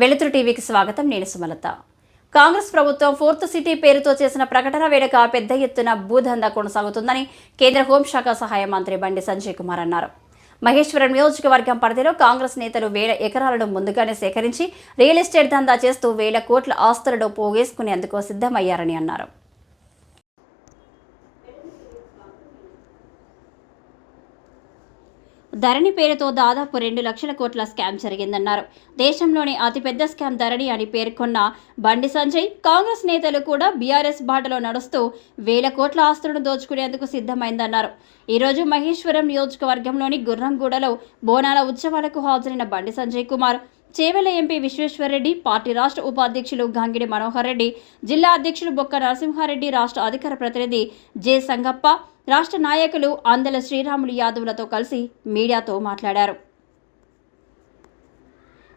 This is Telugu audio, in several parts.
వెలుతురు టీవీకి స్వాగతం. నేను సుమలత. కాంగ్రెస్ ప్రభుత్వం ఫోర్త్ సిటీ పేరుతో చేసిన ప్రకటన వేడుక పెద్ద ఎత్తున భూదందా కొనసాగుతుందని కేంద్ర హోంశాఖ సహాయ మంత్రి బండి సంజయ్ కుమార్ అన్నారు. మహేశ్వరం నియోజకవర్గం పరిధిలో కాంగ్రెస్ నేతలు 1000 ఎకరాలను ముందుగానే సేకరించి రియల్ ఎస్టేట్ దందా చేస్తూ 1000 కోట్ల ఆస్తులను పోగేసుకునేందుకు సిద్ధమయ్యారని అన్నారు. ధరణి పేరుతో దాదాపు 2 లక్షల కోట్ల స్కామ్ జరిగిందన్నారు. దేశంలోని అతిపెద్ద స్కామ్ ధరణి అని పేర్కొన్న బండి సంజయ్, కాంగ్రెస్ నేతలు కూడా బీఆర్ఎస్ బాటలో నడుస్తూ 1000 కోట్ల ఆస్తులను దోచుకునేందుకు సిద్ధమైందన్నారు. ఈరోజు మహేశ్వరం నియోజకవర్గంలోని గుర్రంగూడలో బోనాల ఉత్సవాలకు హాజరైన బండి సంజయ్ కుమార్, చేవెళ్ల ఎంపీ విశ్వేశ్వర్రెడ్డి, పార్టీ రాష్ట్ర ఉపాధ్యక్షులు గంగిడి మనోహర్ రెడ్డి, జిల్లా అధ్యక్షులు బొక్క నరసింహారెడ్డి, రాష్ట్ర అధికార ప్రతినిధి జె సంగప్ప, రాష్ట్ర నాయకులు అందెల శ్రీరాములు యాదవ్లతో కలిసి మీడియాతో మాట్లాడారు.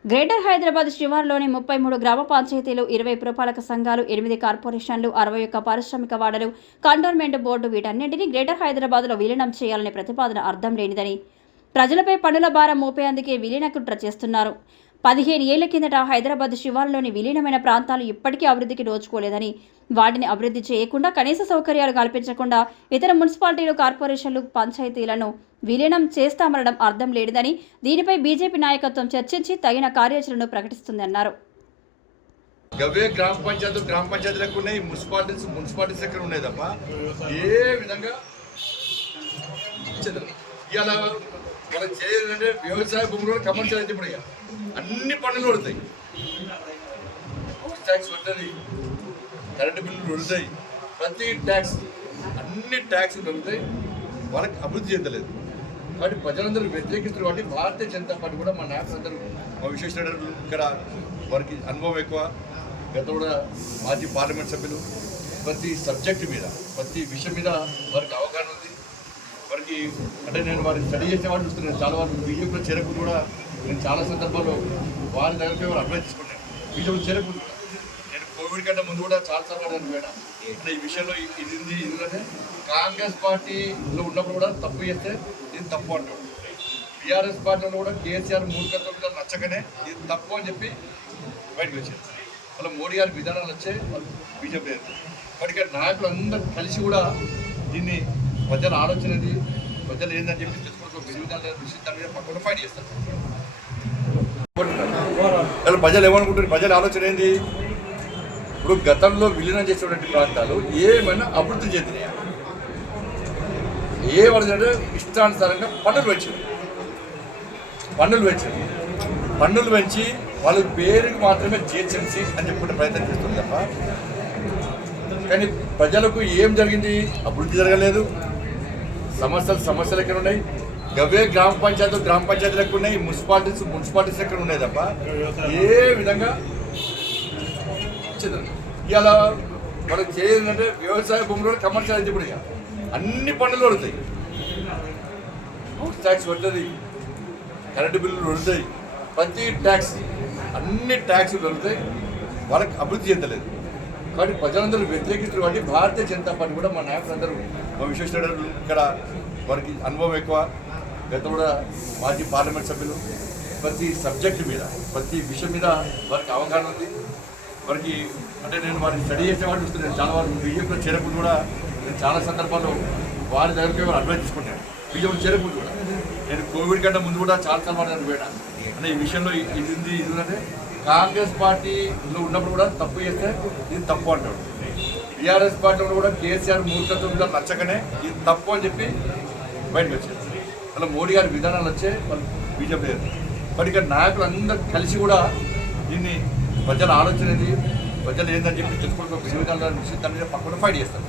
గ్రేటర్ హైదరాబాద్ శివార్లోని 33 గ్రామ పంచాయతీలు, 20 పురపాలక సంఘాలు, 8 కార్పొరేషన్లు, 61 పారిశ్రామిక వాడలు, కంటోన్మెంట్ బోర్డు వీటన్నింటినీ గ్రేటర్ హైదరాబాద్లో విలీనం చేయాలనే ప్రతిపాదన అర్థం లేనిదని, ప్రజలపై పన్నుల భారం మోపేందుకే విలీన కుట్ర చేస్తున్నారు. 15 ఏళ్ల కిందట హైదరాబాద్ శివార్లోని విలీనమైన ప్రాంతాలు ఇప్పటికీ అభివృద్ధికి నోచుకోలేదని, వాటిని అభివృద్ధి చేయకుండా, కనీస సౌకర్యాలు కల్పించకుండా ఇతర మున్సిపాలిటీలు, కార్పొరేషన్లు, పంచాయతీలను విలీనం చేస్తామనడం అర్థం లేదని, దీనిపై బీజేపీ నాయకత్వం చర్చించి తగిన కార్యాచరణను ప్రకటిస్తుందన్నారు. గ్రామ పంచాయతీలకు ఉన్నాయి, మున్సిపాలిటీస్ దగ్గర ఉన్నాయి తప్ప ఏ విధంగా ఇలా మనం చేయాలంటే వ్యవసాయ భూములు కూడా కమర్షియల్ అయితే ఇప్పుడు అన్ని పన్నులు పడతాయి. ట్యాక్స్ పడుతుంది, కరెంటు బిల్లులు పడుతాయి, ప్రతి ట్యాక్స్ అన్ని ట్యాక్స్లు పెరుగుతాయి. వాళ్ళకి అభివృద్ధి చెందలేదు కాబట్టి ప్రజలందరూ వ్యతిరేకిస్తారు. కాబట్టి భారతీయ జనతా పార్టీ కూడా మా నాయకులందరూ, మా విశ్వేశ్వరరెడ్డి ఇక్కడ వారికి అనుభవం ఎక్కువ, గత కూడా మాజీ పార్లమెంట్ సభ్యులు, ప్రతి సబ్జెక్టు మీద, ప్రతి విషయం మీద వారికి అవగాహన ఉంది. వారికి అంటే నేను వారిని స్టడీ చేసే వాళ్ళు చూస్తున్నాను. చాలా వారు బీజేపీలో చేరకుండా కూడా నేను చాలా సందర్భాల్లో వారి దగ్గరికి వారు అడ్వైస్ తీసుకున్నాను. బీజేపీలో చేరకుండా నేను కోవిడ్ కంటే ముందు కూడా చాలాసార్లు అడిగాను. ఇట్లా ఈ విషయంలో ఇది ఎందుకంటే కాంగ్రెస్ పార్టీలో ఉన్నప్పుడు కూడా తప్పు చేస్తే ఇది తప్పు అంటాడు. బీఆర్ఎస్ పార్టీలో కూడా కేసీఆర్ మూర్ఖత్వం మీద నచ్చకనే ఇది తప్పు అని చెప్పి బయటకు వచ్చారు. వాళ్ళ మోడీ గారి విధానాలు వచ్చే వాళ్ళు బీజేపీ వాటికి నాయకులు అందరూ కలిసి కూడా దీన్ని ప్రజల ఆలోచన ఏంది, ప్రజలు ఏందని చెప్పి తెలుసుకోవడం విషయం మీద పక్కన ఫైట్ చేస్తారు. ప్రజలు ఏమనుకుంటారు, ప్రజల ఆలోచన ఏంది? ఇప్పుడు గతంలో విలీనం చేసేటువంటి ప్రాంతాలు ఏమైనా అభివృద్ధి చెందినాయా? ఏ వరకు ఇష్టానుసారంగా పన్నులు పెంచి వాళ్ళ పేరుకి మాత్రమే జిహెచ్ఎంసీ అని చెప్పుకునే ప్రయత్నం చేస్తుంది తప్ప కానీ ప్రజలకు ఏం జరిగింది? అభివృద్ధి జరగలేదు. సమస్యలు ఎక్కడ ఉన్నాయి? గ్రామ పంచాయతీలకు ఉన్నాయి, మున్సిపాలిటీస్ ఎక్కడ ఉన్నాయి తప్ప ఏ విధంగా ఇలా మనం చేయాలంటే వ్యవసాయ భూములు కూడా కమర్షియల్ అయితే ఇప్పుడు అన్ని పన్నులు పడుతాయి. ట్యాక్స్ పడుతుంది, కరెంటు బిల్లులు పడుతాయి, ప్రతి ట్యాక్స్ అన్ని ట్యాక్స్లు పెరుగుతాయి. వాళ్ళకి అభివృద్ధి చెందలేదు కాబట్టి ప్రజలందరూ వ్యతిరేకిస్తారు. కాబట్టి భారతీయ జనతా పార్టీ కూడా మా నాయకులందరూ, మా విశ్వేశ్వరరెడ్డి ఇక్కడ వారికి అనుభవం ఎక్కువ, గత కూడా మాజీ పార్లమెంట్ సభ్యులు, ప్రతి సబ్జెక్టు మీద, ప్రతి విషయం మీద వారికి అవగాహన ఉంది. వారికి అంటే నేను వారిని స్టడీ చేసే వాళ్ళు చూస్తున్నాను. చాలా వారు బీజేపీలో చేరకుండా కూడా నేను చాలా సందర్భాల్లో వారి దగ్గరికి వారు అడ్వైస్ తీసుకుంటాను. బీజేపీలో చేరకుండా కూడా నేను కోవిడ్ కంటే ముందు కూడా చాలాసార్లు వారు పోయినా అంటే ఈ విషయంలో ఇది అంటే కాంగ్రెస్ పార్టీలో ఉన్నప్పుడు కూడా తప్పు చేస్తే ఇది తప్పు అంటాడు. బీఆర్ఎస్ పార్టీలో కూడా కేసీఆర్ మూర్ఖత్వం మీద నచ్చకనే ఇది తప్పు అని చెప్పి బయటకు వచ్చారు. అలా మోడీ గారి విధానాలు వచ్చే వాళ్ళు బీజేపీ వాటికి నాయకులు అందరూ కలిసి కూడా దీన్ని ప్రజల ఆలోచన ఏంది, ప్రజలు ఏందని చెప్పి తెలుసుకోవడం విషయం మీద పక్కన ఫైట్ చేస్తారు.